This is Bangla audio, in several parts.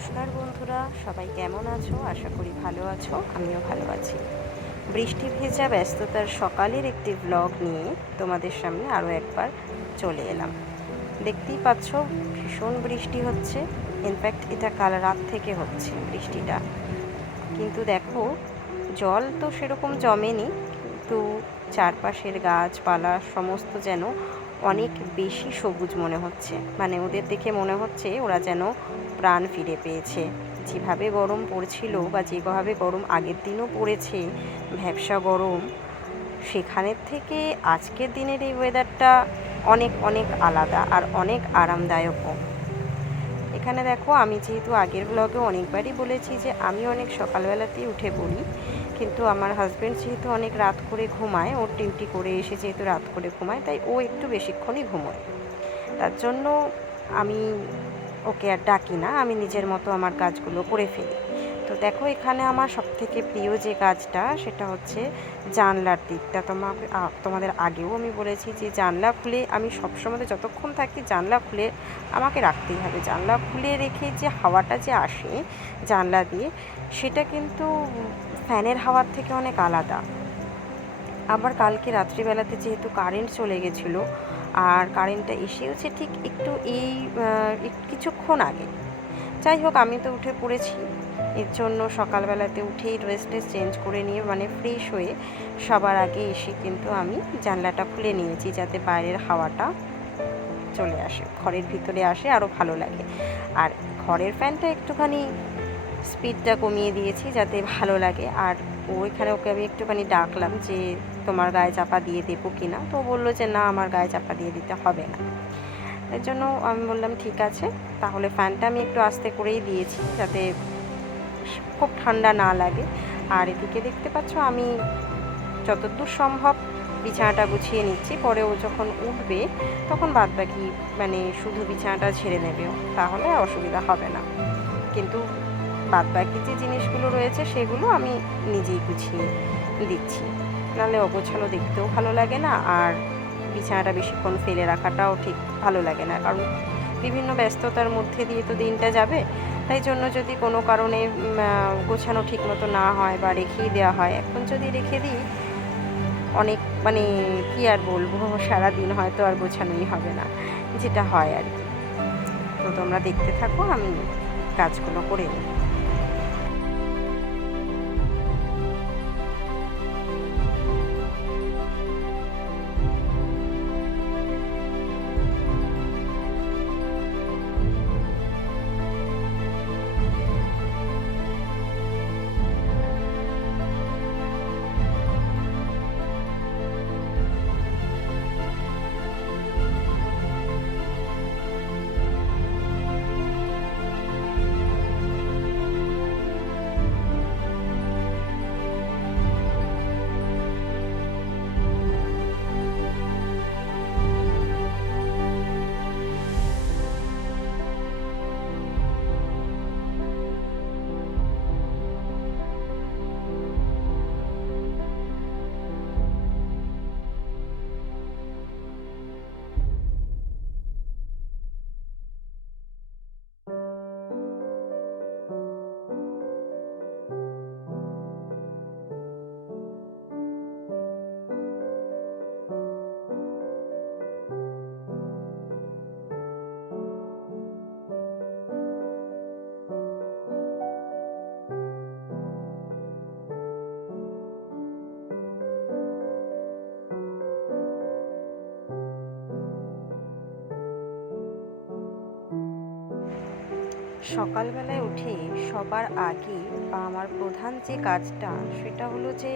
নমস্কার বন্ধুরা, সবাই কেমন আছো? আশা করি ভালো আছো। আমিও ভালো আছি। বৃষ্টি ভেজা ব্যস্ততার সকালের একটি ব্লগ নিয়ে তোমাদের সামনে আরও একবার চলে এলাম। দেখতেই পাচ্ছ, ভীষণ বৃষ্টি হচ্ছে। ইনফ্যাক্ট এটা কাল রাত থেকে হচ্ছে বৃষ্টিটা। কিন্তু দেখো, জল তো সেরকম জমেনি, কিন্তু চারপাশের গাছপালা সমস্ত যেন অনেক বেশি সবুজ মনে হচ্ছে। মানে ওদের দেখে মনে হচ্ছে ওরা যেন প্রাণ ফিরে পেয়েছে। যেভাবে গরম পড়ছিল বা যেভাবে গরম আগের দিনও পড়েছে, ভ্যাপসা গরম, সেখানের থেকে আজকের দিনের এই ওয়েদারটা অনেক অনেক আলাদা আর অনেক আরামদায়কও। এখানে দেখো, আমি যেহেতু আগের ব্লগে অনেকবারই বলেছি যে আমি অনেক সকালবেলাতেই উঠে পড়ি, কিন্তু আমার হাজব্যান্ড যেহেতু অনেক রাত করে ঘুমায়, ওর ডিউটি করে এসে যেহেতু রাত করে ঘুমায়, তাই ও একটু বেশিক্ষণই ঘুমোয়। তার জন্য আমি ওকে আর ডাকি না, আমি নিজের মতো আমার কাজগুলো করে ফেলি। তো দেখো, এখানে আমার সবথেকে প্রিয় যে কাজটা সেটা হচ্ছে জানলার দিকটা। তোমাদের আগেও আমি বলেছি যে জানলা খুলে আমি সবসময় যতক্ষণ থাকি জানলা খুলে আমাকে রাখতেই হবে। জানলা খুলে রেখে যে হাওয়াটা যে আসে জানলা দিয়ে, সেটা কিন্তু ফ্যানের হাওয়ার থেকে অনেক আলাদা। আবার কালকে রাত্রিবেলাতে যেহেতু কারেন্ট চলে গেছিলো, আর কারেন্টটা এসেওছে ঠিক একটু কিছুক্ষণ আগে। যাই হোক, আমি তো উঠে পড়েছি। এর জন্য সকালবেলাতে উঠেই ড্রেস চেঞ্জ করে নিয়ে, মানে ফ্রেশ হয়ে সবার আগে এসে কিন্তু আমি জানলাটা খুলে নিয়েছি, যাতে বাইরের হাওয়াটা চলে আসে, ঘরের ভিতরে আসে, আরও ভালো লাগে। আর ঘরের ফ্যানটা একটুখানি স্পিডটা কমিয়ে দিয়েছি যাতে ভালো লাগে। আর ওইখানে ওকে আমি একটুখানি ডাকলাম যে তোমার গায়ে চাপা দিয়ে দেবো কি না, তো বললো যে না, আমার গায়ে চাপা দিয়ে দিতে হবে না। এর জন্য আমি বললাম ঠিক আছে, তাহলে ফ্যানটা আমি একটু আস্তে করেই দিয়েছি যাতে খুব ঠান্ডা না লাগে। আর এদিকে দেখতে পাচ্ছ, আমি যতদূর সম্ভব বিছানাটা গুছিয়ে নিচ্ছি। পরে ও যখন উঠবে তখন বাদবাকি মানে শুধু বিছানাটা ছেড়ে নেবে, তাহলে অসুবিধা হবে না। কিন্তু বাদবাকি যে জিনিসগুলো রয়েছে সেগুলো আমি নিজেই গুছিয়ে দিচ্ছি, নাহলে অগোছালো দেখতেও ভালো লাগে না, আর বিছানাটা বেশিক্ষণ ফেলে রাখাটাও ঠিক ভালো লাগে না, কারণ বিভিন্ন ব্যস্ততার মধ্যে দিয়ে তো দিনটা যাবে। তাই জন্য যদি কোনো কারণে গোছানো ঠিক মতো না হয় বা রেখেই দেওয়া হয়, এখন যদি রেখে দিই অনেক, মানে কি আর বলবো, সারাদিন হয়তো আর গোছানোই হবে না, যেটা হয় আর কি। তো তোমরা দেখতে থাকো, আমি কাজগুলো করে নিই। সকালবেলায় উঠে সবার আগে বা আমার প্রধান যে কাজটা সেটা হলো যে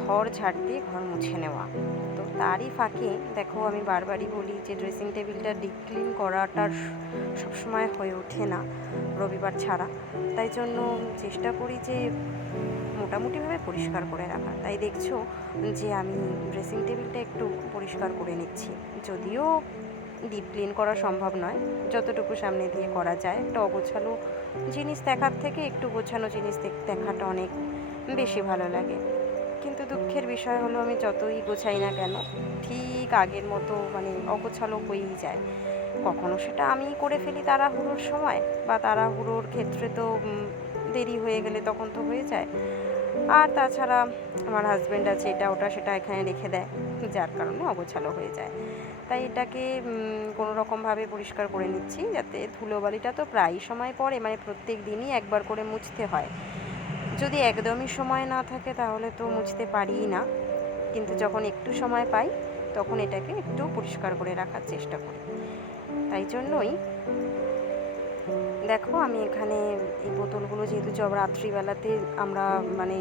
ঘর ঝাড় দিয়ে ঘর মুছে নেওয়া। তো তারই ফাঁকে দেখো, আমি বারবারই বলি যে ড্রেসিং টেবিলটা ডিপ ক্লিন করাটা সবসময় হয়ে ওঠে না রবিবার ছাড়া। তাই জন্য চেষ্টা করি যে মোটামুটিভাবে পরিষ্কার করে রাখা। তাই দেখছো যে আমি ড্রেসিং টেবিলটা একটু পরিষ্কার করে নিচ্ছি, যদিও ডিপ ক্লিন করা সম্ভব নয়, যতটুকু সামনে দিয়ে করা যায়। একটা অগোছালো জিনিস দেখার থেকে একটু গোছানো জিনিস দেখাটা অনেক বেশি ভালো লাগে। কিন্তু দুঃখের বিষয় হলো আমি যতই গোছাই না কেন ঠিক আগের মতো মানে অগোছালো হয়েই যায়। কখনো সেটা আমিই করে ফেলি তাড়াহুড়োর সময়, বা তাড়াহুড়োর ক্ষেত্রে তো দেরি হয়ে গেলে তখন তো হয়ে যায়। আর তাছাড়া আমার হাজব্যান্ড আছে, এটা ওটা সেটা এখানে রেখে দেয়, যার কারণে অগোছালো হয়ে যায়। তাই এটাকে কোনো রকমভাবে পরিষ্কার করে নিচ্ছি, যাতে ধুলোবালিটা তো প্রায় সময় পড়ে, মানে প্রত্যেক দিনই একবার করে মুছতে হয়। যদি একদমই সময় না থাকে তাহলে তো মুছতে পারিই না, কিন্তু যখন একটু সময় পাই তখন এটাকে একটু পরিষ্কার করে রাখার চেষ্টা করি। তাই জন্যই দেখো আমি এখানে এই বোতলগুলো, যেহেতু রাত্রিবেলাতে আমরা মানে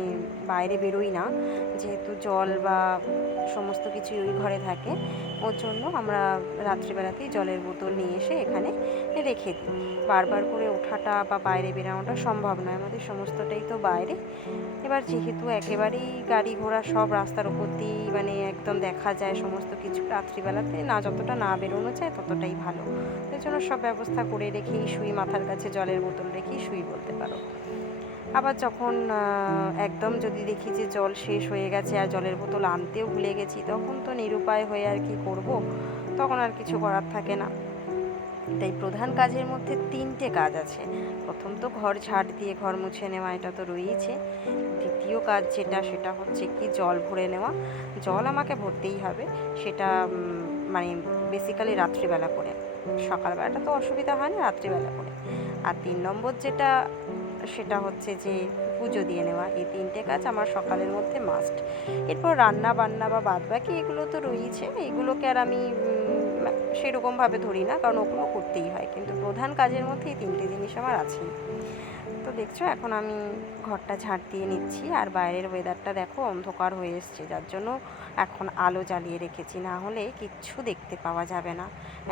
বাইরে বেরোই না, যেহেতু জল বা সমস্ত কিছুই ওই ঘরে থাকে, ওর জন্য আমরা রাত্রিবেলাতেই জলের বোতল নিয়ে এসে এখানে রেখে দিই। বারবার করে ওঠাটা বা বাইরে বেরোনোটা সম্ভব নয়, আমাদের সমস্তটাই তো বাইরে। এবার যেহেতু একেবারেই গাড়ি ঘোড়া সব রাস্তার উপর দিয়েই মানে একদম দেখা যায় সমস্ত কিছু, রাত্রিবেলাতে না যতটা না বেরোনো যায় ততটাই ভালো। সেই জন্য সব ব্যবস্থা করে রেখেই শুই, মাথার কাছে জলের বোতল রেখেই শুই বলতে পারো। আবার যখন একদম যদি দেখি যে জল শেষ হয়ে গেছে আর জলের বোতল আনতেও ভুলে গেছি, তখন তো নিরুপায় হয়ে আর কি করব, তখন আর কিছু করার থাকে না। তাই প্রধান কাজের মধ্যে 3টে কাজ আছে। প্রথম তো ঘর ঝাড় দিয়ে ঘর মুছে নেওয়া, এটা তো রয়েইছে। দ্বিতীয় কাজ সেটা হচ্ছে কি জল ভরে নেওয়া। জল আমাকে ভরতেই হবে, সেটা মানে বেসিক্যালি রাত্রিবেলা করে। সকালবেলাটা তো অসুবিধা হয় না, রাত্রিবেলা করে। আর 3 নম্বর যেটা, সেটা হচ্ছে যে পুজো দিয়ে নেওয়া। এই 3টে কাজ আমার সকালের মধ্যে মাস্ট। এরপর রান্না বান্না বা বাদবাকি এগুলো তো রয়েইছে, এগুলোকে আর আমি সেরকমভাবে ধরি না, কারণ ওগুলো করতেই হয়, কিন্তু প্রধান কাজের মধ্যে এই 3টে জিনিস আমার আছেই। তো দেখছো এখন আমি ঘরটা ঝাড় দিয়ে নিচ্ছি, আর বাইরের ওয়েদারটা দেখো অন্ধকার হয়ে এসছে, যার জন্য এখন আলো জ্বালিয়ে রেখেছি, না হলে কিচ্ছু দেখতে পাওয়া যাবে না।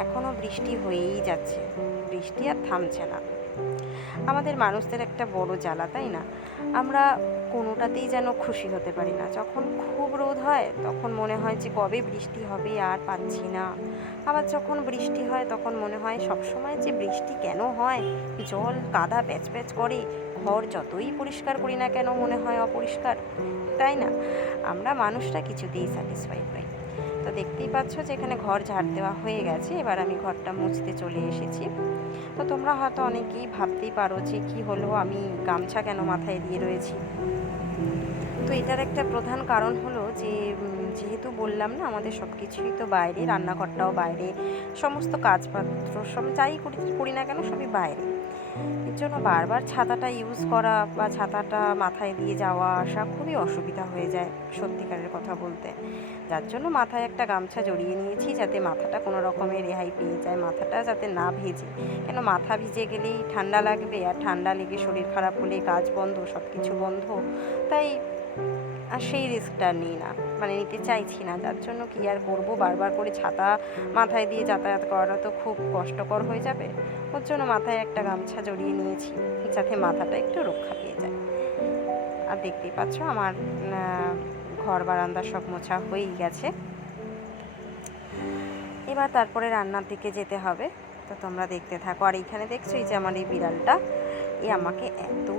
এখনও বৃষ্টি হয়েই যাচ্ছে, বৃষ্টি আর থামছে না। আমাদের মানুষদের একটা বড় জ্বালা, তাই না? আমরা কোনোটাতেই যেন খুশি হতে পারি না। যখন খুব রোদ হয় তখন মনে হয় যে কবে বৃষ্টি হবে, আর পাচ্ছি না। আবার যখন বৃষ্টি হয় তখন মনে হয় সবসময় যে বৃষ্টি কেন হয়, জল কাদা প্যাচ প্যাচ করে, ঘর যতই পরিষ্কার করি না কেন মনে হয় অপরিষ্কার, তাই না? আমরা মানুষরা কিছুতেই স্যাটিসফাইড নই। তো দেখতেই পাচ্ছ যে এখানে ঘর ঝাড় দেওয়া হয়ে গেছে, এবার আমি ঘরটা মুছতে চলে এসেছি। তো তোমরা হয়তো অনেকেই ভাবতেই পারো যে কী হলো, আমি গামছা কেন মাথায় দিয়ে রয়েছি। তো এটার একটা প্রধান কারণ হলো যে যেহেতু বললাম না আমাদের সব কিছুই তো বাইরে, রান্নাঘরটাও বাইরে, সমস্ত কাজপত্র সব যাই করি না কেন সবই বাইরে। এর জন্য বারবার ছাতাটা ইউজ করা বা ছাতাটা মাথায় দিয়ে যাওয়া আসা খুবই অসুবিধা হয়ে যায় সত্যিকারের কথা বলতে। যার জন্য মাথায় একটা গামছা জড়িয়ে নিয়েছি, যাতে মাথাটা কোনো রকমের রেহাই পেয়ে যায়, মাথাটা যাতে না ভেজে। কেন মাথা ভিজে গেলেই ঠান্ডা লাগবে, আর ঠান্ডা লেগে শরীর খারাপ হলে কাজ বন্ধ, সব কিছু বন্ধ। তাই আর সেই রিস্কটা নিই না, মানে নিতে চাইছি না। যার জন্য কী আর করবো, বারবার করে ছাতা মাথায় দিয়ে যাতায়াত করাটা তো খুব কষ্টকর হয়ে যাবে। ওর জন্য মাথায় একটা গামছা জড়িয়ে নিয়েছি, যাতে মাথাটা একটু রক্ষা পেয়ে যায়। আর দেখতেই পাচ্ছ আমার ঘর বারান্দা সব মোছা হয়েই গেছে। এবার তারপরে রান্নার দিকে যেতে হবে, তো তোমরা দেখতে থাকো। আর এইখানে দেখছো এই যে আমার এই বিড়ালটা, আমাকে এত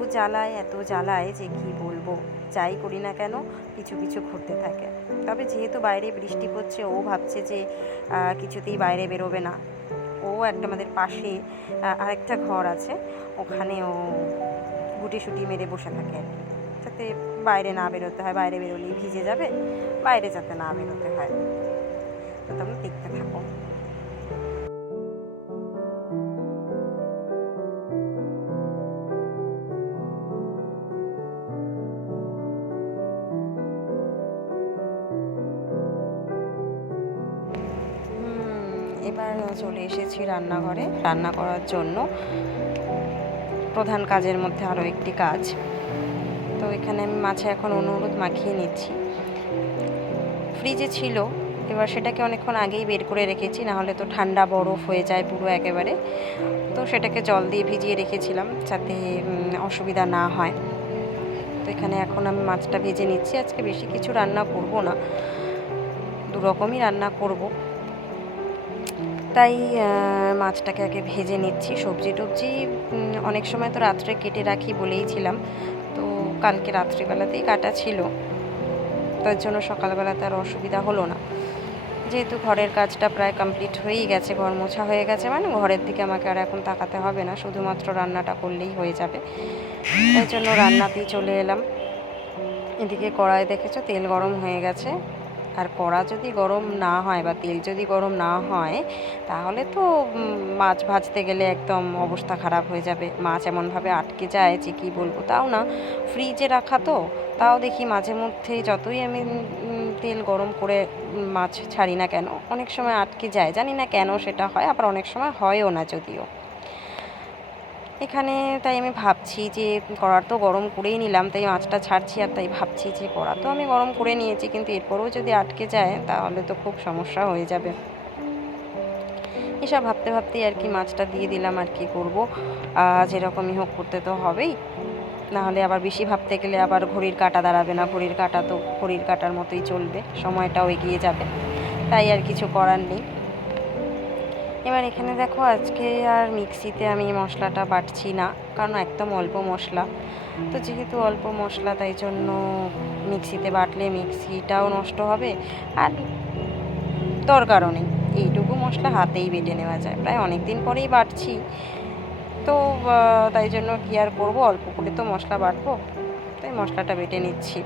জ্বালায় যে কি বলবো। যাই করি না কেন পিছু পিছু ঘুরতে থাকে। তবে যেহেতু বাইরে বৃষ্টি পড়ছে, ও ভাবছে যে কিছুতেই বাইরে বেরোবে না। ও একটা আমাদের পাশে আরেকটা ঘর আছে, ওখানে ও গুটিসুটি মেরে বসে থাকে আর কি, যাতে বাইরে না বেরোতে হয়, বাইরে বেরোলেই ভিজে যাবে, বাইরে যাতে না বেরোতে হয়। তো তোমরা দেখতে থাকো। এবার চলে এসেছি রান্নাঘরে রান্না করার জন্য। প্রধান কাজের মধ্যে আরও একটি কাজ। তো এখানে আমি মাছে এখন অনুরোধ মাখিয়ে নিচ্ছি। ফ্রিজে ছিল, এবার সেটাকে অনেকক্ষণ আগেই বের করে রেখেছি, নাহলে তো ঠান্ডা বরফ হয়ে যায় পুরো একেবারে। তো সেটাকে জল দিয়ে ভিজিয়ে রেখেছিলাম যাতে অসুবিধা না হয়। তো এখানে এখন আমি মাছটা ভেজে নিচ্ছি। আজকে বেশি কিছু রান্না করব না, দু রকমই রান্না করব, তাই মাছটাকে আগে ভেজে নিচ্ছি। সবজি টবজি অনেক সময় তো রাত্রে কেটে রাখি বলেইছিলাম, তো কালকে রাত্রিবেলাতেই কাটা ছিল। তার জন্য সকালবেলা তার অসুবিধা হলো না। যেহেতু ঘরের কাজটা প্রায় কমপ্লিট হয়েই গেছে, ঘর মোছা হয়ে গেছে, মানে ঘরের দিকে আমাকে আর এখন তাকাতে হবে না, শুধুমাত্র রান্নাটা করলেই হয়ে যাবে। তাই জন্য রান্নাতেই চলে এলাম। এদিকে কড়াই দেখেছো তেল গরম হয়ে গেছে। আর কড়া যদি গরম না হয় বা তেল যদি গরম না হয়, তাহলে তো মাছ ভাজতে গেলে একদম অবস্থা খারাপ হয়ে যাবে। মাছ এমনভাবে আটকে যায় যে কী বলবো। তাও না, ফ্রিজে রাখা তো, তাও দেখি মাঝে মধ্যেই যতই আমি তেল গরম করে মাছ ছাড়ি না কেন, অনেক সময় আটকে যায়। জানি না কেন সেটা হয়, আবার অনেক সময় হয়ও না যদিও। এখানে তাই আমি ভাবছি যে কড়া তো গরম করেই নিলাম, তাই মাছটা ছাড়ছি, আর তাই ভাবছি যে কড়া তো আমি গরম করে নিয়েছি, কিন্তু এরপরেও যদি আটকে যায় তাহলে তো খুব সমস্যা হয়ে যাবে। এসব ভাবতে ভাবতেই আর কি মাছটা দিয়ে দিলাম। আর কি করব, যেরকমই হোক করতে তো হবেই, নাহলে আবার বেশি ভাবতে গেলে আবার ঘড়ির কাঁটা দাঁড়াবে না। ঘড়ির কাঁটা তো ঘড়ির কাঁটার মতোই চলবে, সময়টাও এগিয়ে যাবে, তাই আর কিছু করার নেই। এবার এখানে দেখো আজকে আর মিক্সিতে আমি মশলাটা বাটছি না, কারণ একদম অল্প মশলা তো, যেহেতু অল্প মশলা তাই জন্য মিক্সিতে বাটলে মিক্সিটাও নষ্ট হবে, আর দরকারও নেই। এইটুকু মশলা হাতেই বেটে নেওয়া যায়, প্রায় অনেক দিন পরেই বাটছি তো, তাই জন্য কি আর করবো, অল্প করে তো মশলা বাটবো, তাই মশলাটা বেটে নিচ্ছি।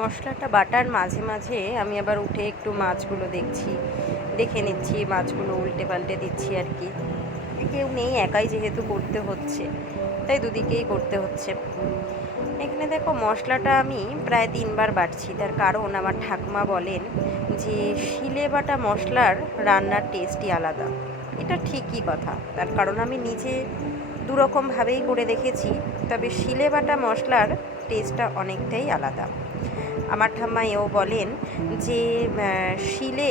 মশলাটা বাটার মাঝে মাঝে আমি আবার উঠে একটু মাছগুলো দেখে নিচ্ছি, মাছগুলো উল্টে পাল্টে দিচ্ছি আর কি। কেউ নেই, একাই যেহেতু করতে হচ্ছে, তাই দুদিকেই করতে হচ্ছে। এখানে দেখো মশলাটা আমি প্রায় 3বার বাটছি, তার কারণ আমার ঠাকুমা বলেন যে শিলে বাটা মশলার রান্নার টেস্টই আলাদা। এটা ঠিকই কথা, তার কারণ আমি নিজে দুরকমভাবেই করে দেখেছি, তবে শিলে বাটা মশলার টেস্টটা অনেকটাই আলাদা। আমার ঠাম্মা এও বলেন যে শিলে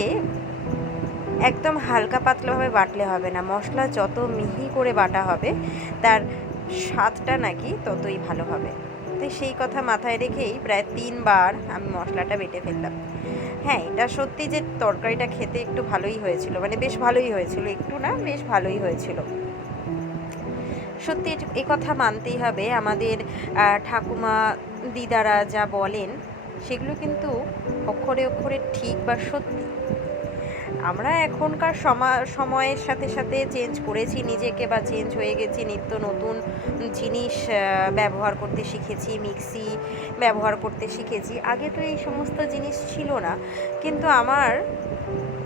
একদম হালকা পাতলাভাবে বাটলে হবে না, মশলা যত মিহি করে বাটা হবে তার স্বাদটা নাকি ততই ভালো হবে। তাই সেই কথা মাথায় রেখেই প্রায় 3বার আমি মশলাটা বেটে ফেললাম। হ্যাঁ, এটা সত্যি যে তরকারিটা খেতে একটু ভালোই হয়েছিল, মানে বেশ ভালোই হয়েছিল, একটু না বেশ ভালোই হয়েছিল। সত্যি এ কথা মানতেই হবে, আমাদের ঠাকুমা দিদারা যা বলেন সেগুলো কিন্তু অক্ষরে অক্ষরে ঠিক বা সত্যি। আমরা এখনকার সময়ের সাথে সাথে চেঞ্জ করেছি নিজেকে, বা চেঞ্জ হয়ে গেছি, নিত্য নতুন জিনিস ব্যবহার করতে শিখেছি, মিক্সি ব্যবহার করতে শিখেছি। আগে তো এই সমস্ত জিনিস ছিল না, কিন্তু আমার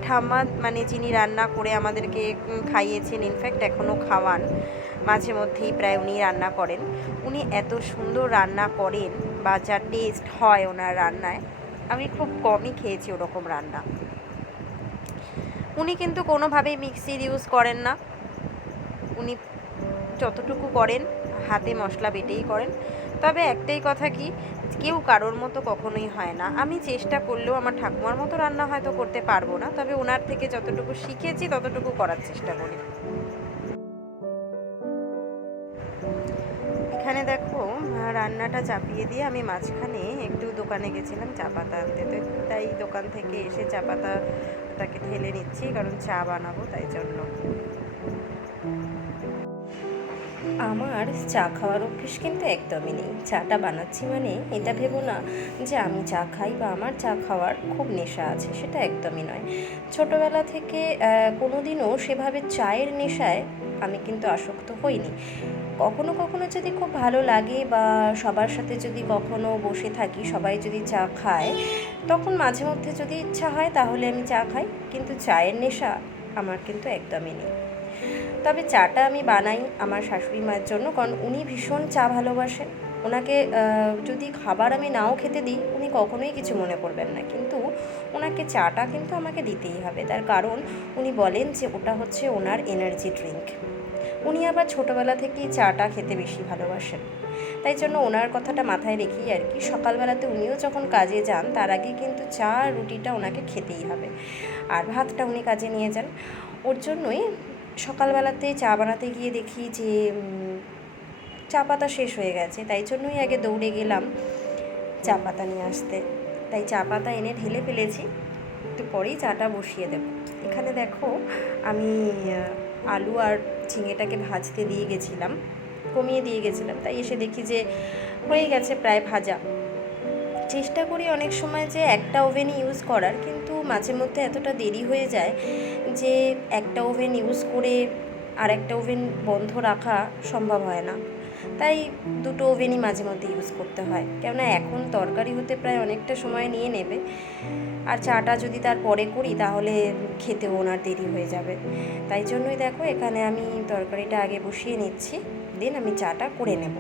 ঠাম্মা মানে যিনি রান্না করে আমাদেরকে খাইয়েছেন, ইনফ্যাক্ট এখনও খাওয়ান মাঝে মধ্যেই, প্রায় উনি রান্না করেন। উনি এত সুন্দর রান্না করেন, বা যা টেস্ট হয় ওনার রান্নায়, আমি খুব কমই খেয়েছি ওরকম রান্না। উনি কিন্তু কোনোভাবেই মিক্সির ইউজ করেন না, উনি যতটুকু করেন হাতে মশলা বেটেই করেন। তবে একটাই কথা, কি কেউ কারোর মতো কখনোই হয় না। আমি চেষ্টা করলেও আমার ঠাকুমার মতো রান্না হয়তো করতে পারবো না, তবে ওনার থেকে যতটুকু শিখেছি ততটুকু করার চেষ্টা করি। এখানে দেখো রান্নাটা চাপিয়ে দিয়ে আমি মাঝখানে একটু দোকানে গেছিলাম চা পাতা আনতে, তো তাই দোকান থেকে এসে চা পাতাটাকে ঢেলে নিচ্ছি, কারণ চা বানাবো তাই জন্য। আমার চা খাওয়ার অভ্যেস কিন্তু একদমই নেই। চাটা বানাচ্ছি মানে এটা ভেবো না যে আমি চা খাই বা আমার চা খাওয়ার খুব নেশা আছে, সেটা একদমই নয়। ছোটোবেলা থেকে কোনো দিনও সেভাবে চায়ের নেশায় আমি কিন্তু আসক্ত হইনি। কখনো কখনো যদি খুব ভালো লাগে বা সবার সাথে যদি কখনো বসে থাকি, সবাই যদি চা খায়, তখন মাঝে মধ্যে যদি ইচ্ছা হয় তাহলে আমি চা খাই, কিন্তু চায়ের নেশা আমার কিন্তু একদমই নেই। তবে চাটা আমি বানাই আমার শাশুড়ি মায়ের জন্য, কারণ উনি ভীষণ চা ভালোবাসেন। ওনাকে যদি খাবার আমি নাও খেতে দিই উনি কখনোই কিছু মনে করবেন না, কিন্তু ওনাকে চাটা কিন্তু আমাকে দিতেই হবে। তার কারণ উনি বলেন যে ওটা হচ্ছে ওনার এনার্জি ড্রিঙ্ক। উনি আবার ছোটোবেলা থেকেই চাটা খেতে বেশি ভালোবাসেন, তাই জন্য ওনার কথাটা মাথায় রেখেই আর কি সকালবেলাতে উনিও যখন কাজে যান তার আগে কিন্তু চা আর রুটিটা ওনাকে খেতেই হবে, আর ভাতটা উনি কাজে নিয়ে যান। ওর জন্যই সকালবেলাতে চা বানাতে গিয়ে দেখি যে চা পাতা শেষ হয়ে গেছে, তাই জন্যই আগে দৌড়ে গেলাম চা পাতা নিয়ে আসতে। তাই চা পাতা এনে ঢেলে ফেলেছি, একটু পরেই চাটা বসিয়ে দেব। এখানে দেখো আমি আলু আর ঝিঙেটাকে ভাজতে দিয়ে গেছিলাম, কমিয়ে দিয়ে গেছিলাম, তাই এসে দেখি যে হয়ে গেছে প্রায় ভাজা। চেষ্টা করি অনেক সময় যে একটা ওভেনই ইউজ করার, কিন্তু মাঝে মধ্যে এতটা দেরি হয়ে যায় যে একটা ওভেন ইউজ করে আর একটা ওভেন বন্ধ রাখা সম্ভব হয় না, তাই দুটো ওভেনই মাঝে মধ্যে ইউজ করতে হয়। কেননা এখন তরকারি হতে প্রায় অনেকটা সময় নিয়ে নেবে, আর চাটা যদি তারপরে করি তাহলে খেতেও ওনার দেরি হয়ে যাবে। তাই জন্যই দেখো এখানে আমি তরকারিটা আগে বসিয়ে নিচ্ছি, দেন আমি চাটা করে নেব।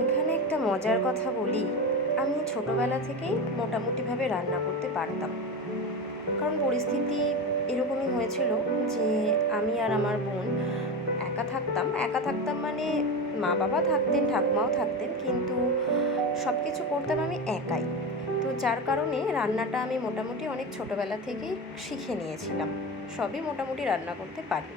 এখানে একটা মজার কথা বলি, আমি ছোটোবেলা থেকেই মোটামুটিভাবে রান্না করতে পারতাম। কারণ পরিস্থিতি এরকমই হয়েছিল যে আমি আর আমার বোন একা থাকতাম মানে মা বাবা থাকতেন, ঠাকুমাও থাকতেন, কিন্তু সব কিছু করতাম আমি একাই। তো যার কারণে রান্নাটা আমি মোটামুটি অনেক ছোটোবেলা থেকেই শিখে নিয়েছিলাম, সবই মোটামুটি রান্না করতে পারি।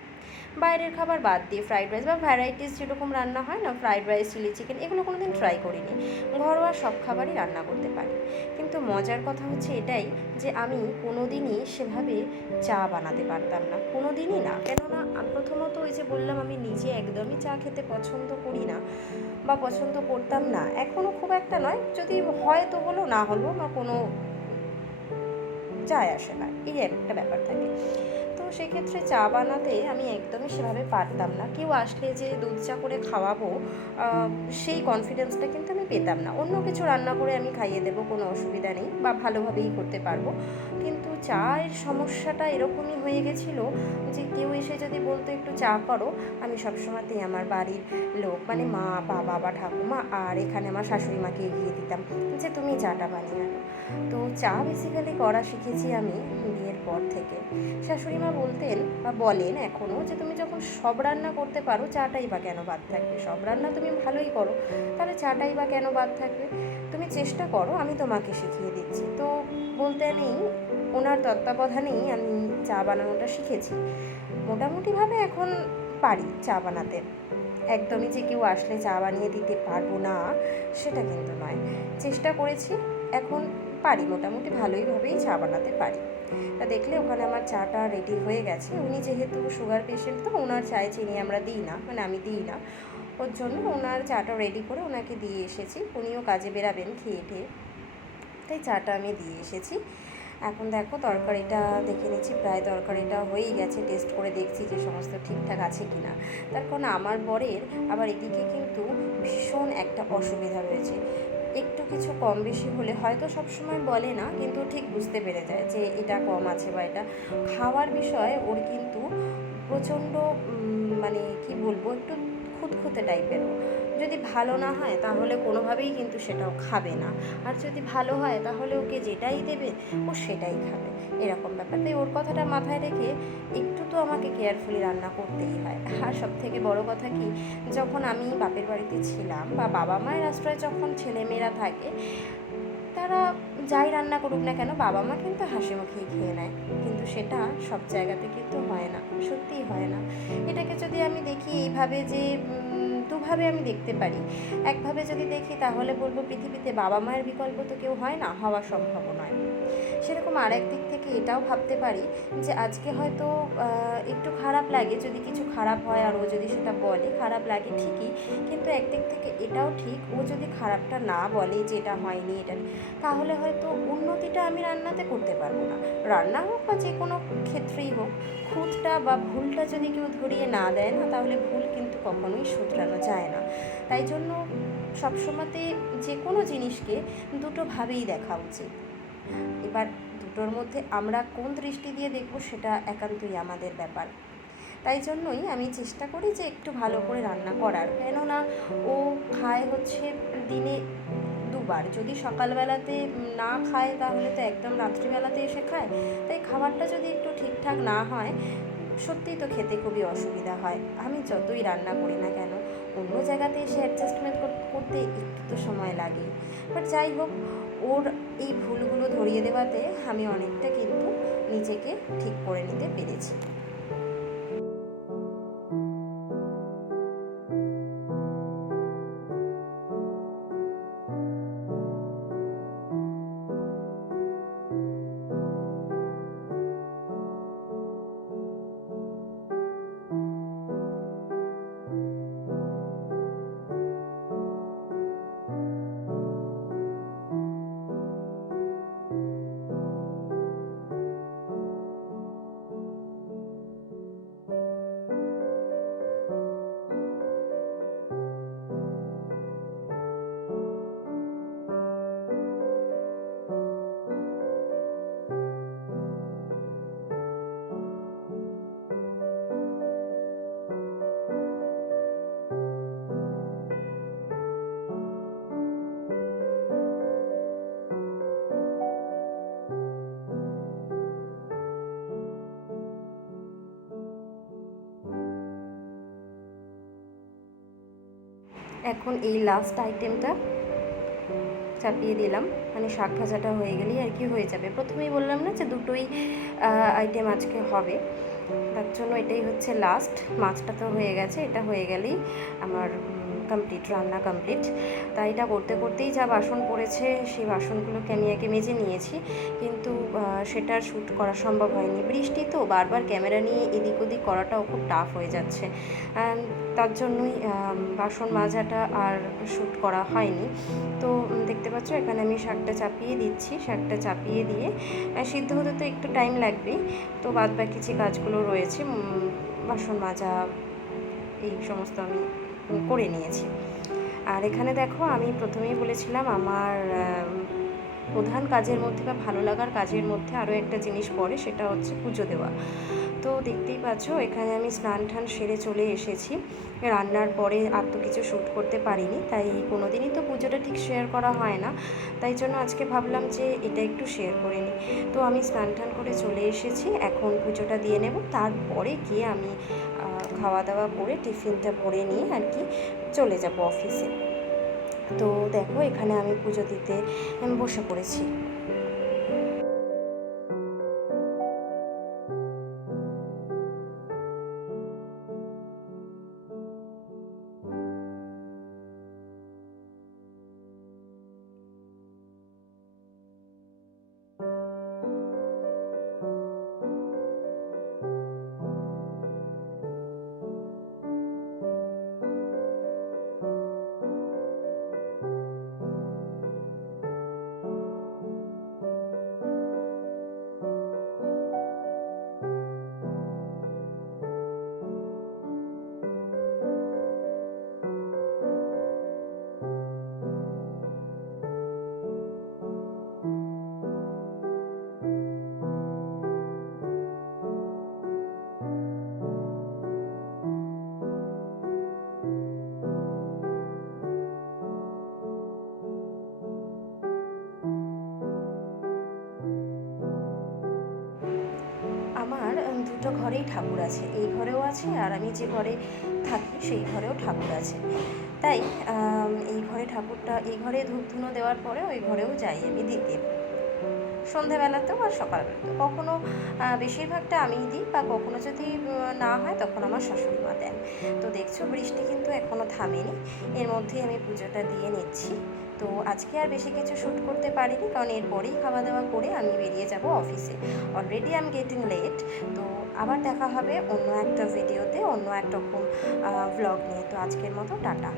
বাইরের খাবার বাদ দিয়ে ফ্রাইড রাইস বা ভ্যারাইটিস যেরকম রান্না হয় না, ফ্রাইড রাইস, চিলি চিকেন, এগুলো কোনো দিন ট্রাই করিনি। ঘরোয়া সব খাবারই রান্না করতে পারি। কিন্তু মজার কথা হচ্ছে এটাই যে আমি কোনো দিনই সেভাবে চা বানাতে পারতাম না, কোনো দিনই না। কেননা প্রথমত ওই যে বললাম আমি নিজে একদমই চা খেতে পছন্দ করি না বা পছন্দ করতাম না, এখনও খুব একটা নয়, যদি হয় তো হলো, না হলো আমার কোনো যায় আসে না, এই একটা ব্যাপার থাকে। তো সেক্ষেত্রে চা বানাতে আমি একদমই সেভাবে পারতাম না। কেউ আসলে যে দুধ চা করে খাওয়াবো সেই কনফিডেন্সটা কিন্তু আমি পেতাম না। অন্য কিছু রান্না করে আমি খাইয়ে দেবো, কোনো অসুবিধা নেই, বা ভালোভাবেই করতে পারবো। কিন্তু চায়ের সমস্যাটা এরকমই হয়ে গেছিলো যে কেউ এসে যদি বলতো একটু চা করো, আমি সবসময়তেই আমার বাড়ির লোক মানে মা, বাবা বা ঠাকুমা আর এখানে আমার শাশুড়ি মাকে এগিয়ে দিতাম যে তুমি চাটা বানিয়ে আনো। তো চা বেসিক্যালি করা শিখেছি আমি বিয়ের পর থেকে। শাশুড়ি মা বলতেন বা বলেন এখনও যে তুমি যখন সব রান্না করতে পারো চাটাই বা কেন বাদ থাকবে, সব রান্না তুমি ভালোই করো, তাহলে চাটাই বা কেন বাদ থাকবে, তুমি চেষ্টা করো, আমি তোমাকে শিখিয়ে দিচ্ছি। তো বলতে নেই, ওনার তত্ত্বাবধানেই আমি চা বানানোটা শিখেছি। মোটামুটিভাবে এখন পারি চা বানাতে। একদমই যে কেউ আসলে চা বানিয়ে দিতে পারবো না সেটা কিন্তু নয়, চেষ্টা করেছি। এখন পারি, মোটামুটি ভালোইভাবেই চা বানাতে পারি। তা দেখলে ওখানে আমার চাটা রেডি হয়ে গেছে। উনি যেহেতু সুগার পেশেন্ট, তো ওনার চায়ে চিনি আমরা দিই না, মানে আমি দিই না, ওর জন্য ওনার চাটা রেডি করে ওনাকে দিয়ে এসেছি। উনিও কাজে বেরাবেন খেয়ে টেয়ে, তাই চাটা আমি দিয়ে এসেছি। এখন দেখো তরকারিটা দেখে নিচ্ছি, প্রায় তরকারিটা হয়েই গেছে, টেস্ট করে দেখছি যে সমস্ত ঠিকঠাক আছে কি না। তার কারণ আমার বরের আবার এদিকে কিন্তু ভীষণ একটা অসুবিধা রয়েছে। একটু কিছু কম বেশি হলে হয়তো সবসময় বলে না, কিন্তু ঠিক বুঝতে পেরে যায় যে এটা কম আছে বা এটা খাওয়ার বিষয় ওর কিন্তু প্রচণ্ড মানে কি বলবো, একটু খুঁতখুঁতে টাইপেরও। যদি ভালো না হয় তাহলে কোনোভাবেই কিন্তু সেটাও খাবে না, আর যদি ভালো হয় তাহলে ওকে যেটাই দেবে ও সেটাই খাবে, এরকম ব্যাপার। তাই ওর কথাটা মাথায় রেখে একটু তো আমাকে কেয়ারফুলি রান্না করতেই হয়। আর সব থেকে বড় কথা কি, যখন আমি বাপের বাড়িতে ছিলাম বা বাবা মায়ের আশ্রয়ে যখন ছেলেমেয়েরা থাকে, তারা যাই রান্না করুক না কেন বাবা মা কিন্তু হাসি মুখেই খেয়ে নেয়, কিন্তু সেটা সব জায়গাতে কিন্তু হয় না, সত্যিই হয় না। এটাকে যদি আমি দেখি এইভাবে যে দুভাবে আমি দেখতে পারি। একভাবে যদি দেখি তাহলে বলবো পৃথিবীতে বাবা মায়ের বিকল্প তো কেউ হয় না, হওয়া সম্ভব নয়। সেরকম আরেক দিক থেকে এটাও ভাবতে পারি যে আজকে হয়তো একটু খারাপ লাগে যদি কিছু খারাপ হয়, আর ও যদি সেটা বলে খারাপ লাগে ঠিকই, কিন্তু একদিক থেকে এটাও ঠিক, ও যদি খারাপটা না বলে যে এটা হয়নি এটা, তাহলে হয়তো উন্নতিটা আমি রান্নাতে করতে পারবো না। রান্না হোক বা যে কোনো ক্ষেত্রেই হোক, খুঁতটা বা ভুলটা যদি কেউ ধরিয়ে না দেয় না, তাহলে ভুল কিন্তু কখনোই শুধরানো যায় না। তাই জন্য সবসময়তে যে কোনো জিনিসকে দুটোভাবেই দেখা উচিত। এবার দুটোর মধ্যে আমরা কোন দৃষ্টি দিয়ে দেখব সেটা একান্তই আমাদের ব্যাপার। তাই জন্যই আমি চেষ্টা করি যে একটু ভালো করে রান্না করার, কেননা ও খায় হচ্ছে দিনে দুবার, যদি সকালবেলাতে না খায় তাহলে তো একদম রাত্রিবেলাতে এসে খায়। তাই খাবারটা যদি একটু ঠিকঠাক না হয়, সত্যিই তো খেতে খুবই অসুবিধা হয়। আমি যতই রান্না করি না কেন, অন্য জায়গাতে এসে অ্যাডজাস্টমেন্ট করতে একটু তো সময় লাগে। বাট যাই হোক, ওর এই ভুলগুলো ধরিয়ে দেওয়াতে আমি অনেকটা কিন্তু নিজেকে ঠিক করে নিতে পেরেছি। এখন এই লাস্ট আইটেমটা চাপিয়ে দিলাম, মানে শাক ভাজাটা হয়ে গেলেই আর কি হয়ে যাবে। প্রথমেই বললাম না যে দুটোই আইটেম আজকে হবে, তার জন্য এটাই হচ্ছে লাস্ট। মাছটা তো হয়ে গেছে, এটা হয়ে গেলেই আমার কমপ্লিট, রান্না কমপ্লিট। তাই এটা করতে করতেই যা বাসন পড়েছে সেই বাসনগুলোকে আমি একে মেজে নিয়েছি, কিন্তু সেটা শ্যুট করা সম্ভব হয়নি। বৃষ্টি তো, বারবার ক্যামেরা নিয়ে এদিক ওদিক করাটাও খুব টাফ হয়ে যাচ্ছে, তার জন্যই বাসন মাজাটা আর শ্যুট করা হয়নি। তো দেখতে পাচ্ছ এখানে আমি শাকটা চাপিয়ে দিচ্ছি, শাকটা চাপিয়ে দিয়ে সিদ্ধ হতে তো একটু টাইম লাগবেই। তো বাদ বাকি যে কাজগুলো রয়েছে, বাসন মাজা এই সমস্ত আমি করে নিয়েছি। আর এখানে দেখো আমি প্রথমেই বলেছিলাম আমার প্রধান কাজের মধ্যে বা ভালো লাগার কাজের মধ্যে আরও একটা জিনিস পড়ে, সেটা হচ্ছে পুজো দেওয়া। তো দেখতেই পাচ্ছ এখানে আমি স্নান টান সেরে চলে এসেছি। রান্নার পরে আর তো কিছু শ্যুট করতে পারিনি, তাই কোনো দিনই তো পুজোটা ঠিক শেয়ার করা হয় না, তাই জন্য আজকে ভাবলাম যে এটা একটু শেয়ার করে নিই। তো আমি স্নান টান করে চলে এসেছি, এখন পুজোটা দিয়ে নেব, তারপরে গিয়ে আমি খাওয়া দাওয়া করে টিফিনটা ভরে নিয়ে আর কি চলে যাব অফিসে। তো দেখো এখানে আমি পুজো দিতে বসে পড়েছি। ঠাকুর আছে, এই ঘরেও আছে, আর আমি যে ঘরে থাকি সেই ঘরেও ঠাকুর আছে। তাই এই ঘরে ধূপ ধুনো দেওয়ার পরে ওই ঘরেও যাই আমি দিতে, সন্ধেবেলাতেও আর সকালবেলাতেও। কখনো বেশিরভাগটা আমিই দিই, বা কখনো যদি না হয় তখন আমার শাশুড়ি মা দেন। তো দেখছো বৃষ্টি কিন্তু এখনও থামেনি, এর মধ্যেই আমি পুজোটা দিয়ে নিচ্ছি। তো আজকে আর বেশি কিছু শ্যুট করতে পারিনি, কারণ এরপরেই খাওয়া দাওয়া করে আমি বেরিয়ে যাব অফিসে। Already I am getting late. তো আবার দেখা হবে অন্য একটা ভিডিওতে, অন্য এক রকম ভ্লগ নিয়ে। তো আজকের মতো টাটা।